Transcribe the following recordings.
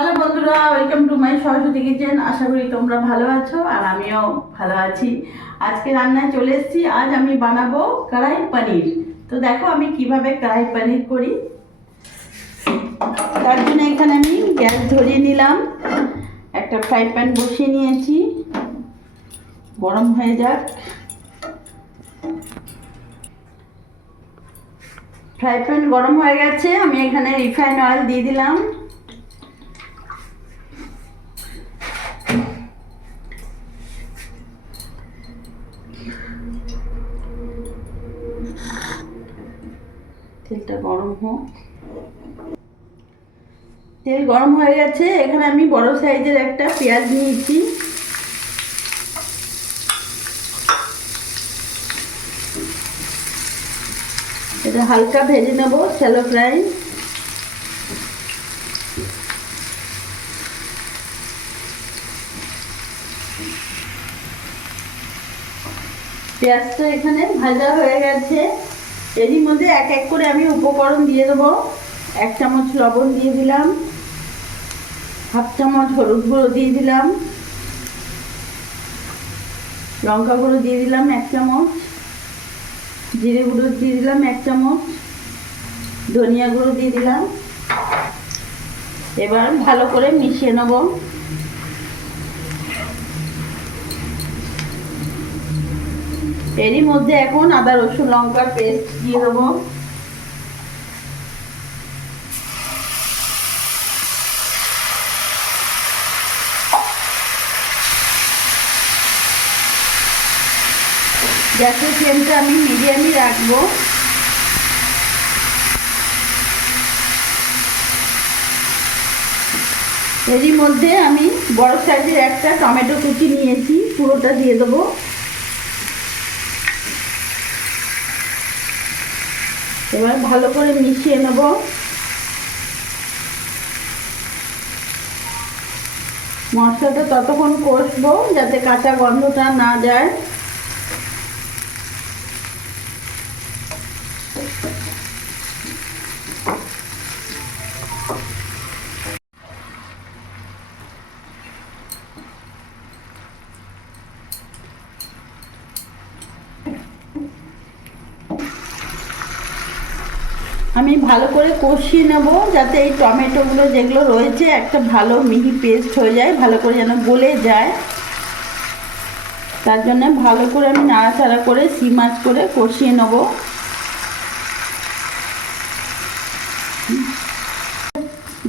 Hello বন্ধুরা, welcome to my Saraswati kitchen. আশা করি তোমরা ভালো আছো আর আমিও ভালো আছি। আজকে রান্নায় চলে এসেছি। আজ আমি বানাবো কড়াই পনির। তো দেখো আমি কিভাবে কড়াই পনির করি। তার জন্য এখানে আমি গ্যাস ধরিয়ে নিলাম, একটা ফ্রাই প্যান বসিয়ে নিয়েছি, গরম হয়ে যাক। ফ্রাই প্যান গরম হয়ে গেছে, আমি এখানে রিফাইন অয়েল দিয়ে দিলাম। তেলটা গরম হোক। তেল গরম হয়ে গেছে, এখানে আমি বড় সাইজের একটা পেঁয়াজ নিয়েছি। এটা হালকা ভেজে নেব, শ্যালো ফ্রাই। পেঁয়াজটা এখানে ভাজা হয়ে গেছে। এরই মধ্যে এক এক করে আমি উপকরণ দিয়ে দেবো। 1 চামচ লবণ দিয়ে দিলাম, 1/2 চামচ হলুদ গুঁড়ো দিয়ে দিলাম, লঙ্কা গুঁড়ো দিয়ে দিলাম 1 চামচ, জিরে গুঁড়ো দিয়ে দিলাম 1 চামচ, ধনিয়া গুঁড়ো দিয়ে দিলাম। এবার ভালো করে মিশিয়ে নেব। এরই মধ্যে এখন আদা রসুন লঙ্কার পেস্ট দিয়ে দেবো। গ্যাসের ফ্লেমটা আমি মিডিয়ামই রাখবো। এরই মধ্যে আমি বড় সাইজের একটা টমেটো কুচি নিয়েছি, পুরোটা দিয়ে দেবো। এবার ভালো করে মিশিয়ে নেব। মশলাটা ততক্ষণ কষবো যাতে কাঁচা গন্ধটা না যায়। আমি ভালো করে কষিয়ে নেব যাতে এই টমেটোগুলো যেগুলো রয়েছে একটা ভালো মিহি পেস্ট হয়ে যায়, ভালো করে যেন গলে যায়। তার জন্য ভালো করে আমি নাড়াচাড়া করে সিম আঁচ করে কষিয়ে নেব।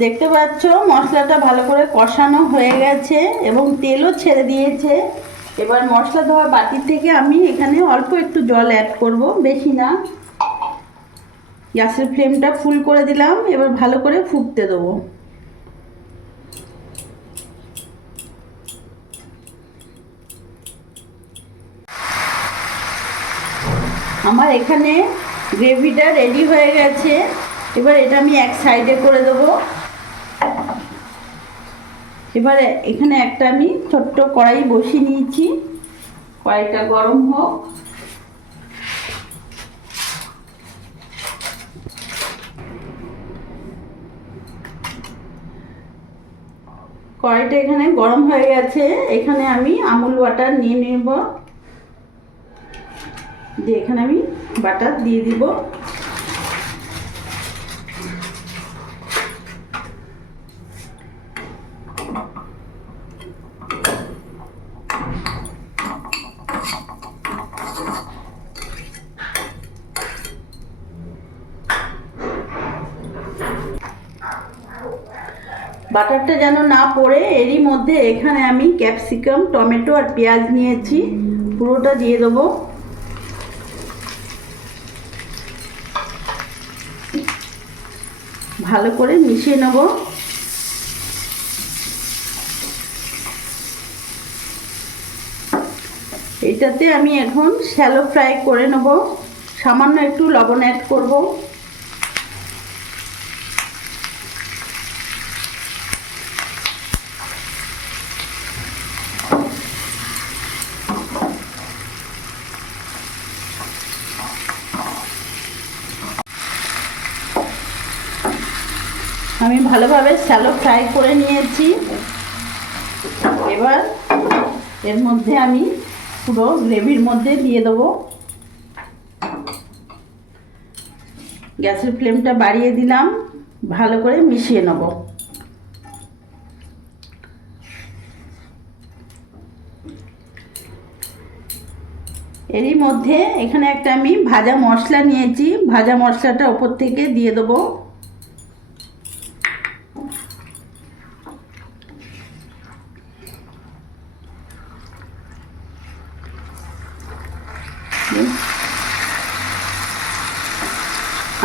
দেখতে পাচ্ছ মশলাটা ভালো করে কষানো হয়ে গেছে এবং তেলও ছেড়ে দিয়েছে। এবার মশলা ধোয়া বাটির থেকে আমি এখানে অল্প একটু জল অ্যাড করব, বেশি না। গ্যাসের ফ্লেমটা ফুল করে দিলাম, এবার ভালো করে ফুটতে দেবো। আমার এখানে গ্রেভিটা রেডি হয়ে গেছে। এবার এটা আমি এক সাইডে করে দেবো। এবারে এখানে একটা আমি ছোট্ট কড়াই বসিয়ে নিয়েছি, কড়াইটা গরম হোক। কড়াইটা এখানে গরম হয়ে গেছে, এখানে আমি আমুল বাটার নিয়ে নেব। দিয়ে এখানে আমি বাটার দিয়ে দিব। বাটারটা যেন না পড়ে, এরই মধ্যে এখানে আমি ক্যাপসিকাম, টমেটো আর পেঁয়াজ নিয়েছি, পুরোটা দিয়ে দেবো। ভালো করে মিশিয়ে নেব। এটাতে আমি এখন শ্যালো ফ্রাই করে নেব, সামান্য একটু লবণ অ্যাড করব। আমি ভালোভাবে শ্যালো ফ্রাই করে নিয়েছি। এবার এর মধ্যে আমি পুরো গ্রেভির মধ্যে দিয়ে দেবো। গ্যাসের ফ্লেমটা বাড়িয়ে দিলাম, ভালো করে মিশিয়ে নেব। এরই মধ্যে এখানে একটা আমি ভাজা মশলা নিয়েছি, ভাজা মশলাটা ওপর থেকে দিয়ে দেবো।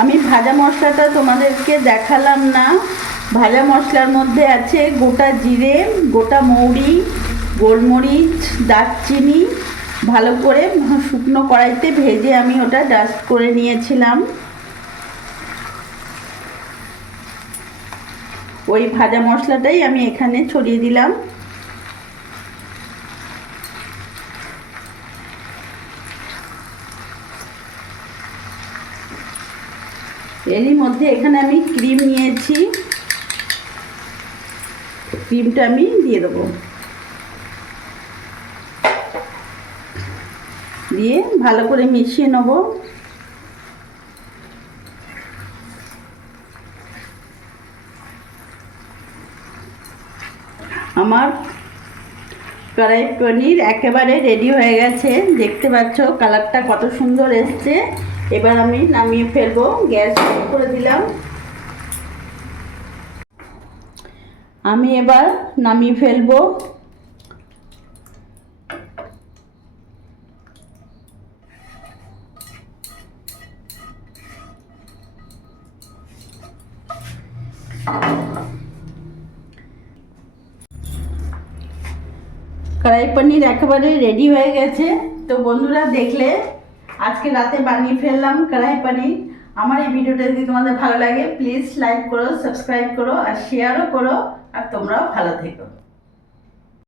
আমি ভাজা মশলাটা তোমাদেরকে দেখালাম না। ভাজা মশলার মধ্যে আছে গোটা জিরে, গোটা মৌরি, গোলমরিচ, দারচিনি, ভালো করে শুকনো কড়াইতে ভেজে আমি ওটা ডাস্ট করে নিয়েছিলাম। ওই ভাজা মশলাটাই আমি এখানে ছড়িয়ে দিলাম। এরই মধ্যে এখানে আমি ক্রিম নিয়েছি, ক্রিমটা আমি দিয়ে দেবো। দিয়ে ভালো করে মিশিয়ে নেব। আমার কড়াই পনির একেবারে রেডি হয়ে গেছে। দেখতে পাচ্ছ কালারটা কত সুন্দর এসছে। এবার আমি নামিয়ে ফেলবো, গ্যাস অফ করে দিলাম। আমি এবার নামিয়ে ফেলবো। কড়াই পনির একেবারে রেডি হয়ে গেছে। তো বন্ধুরা দেখলে আজকে রাতে বানিয়ে ফেললাম কড়াই পনির। আমার এই ভিডিওটা যদি তোমাদের ভালো লাগে প্লিজ লাইক করো, সাবস্ক্রাইব করো আর শেয়ারও করো। আর তোমরাও ভালো থেকো।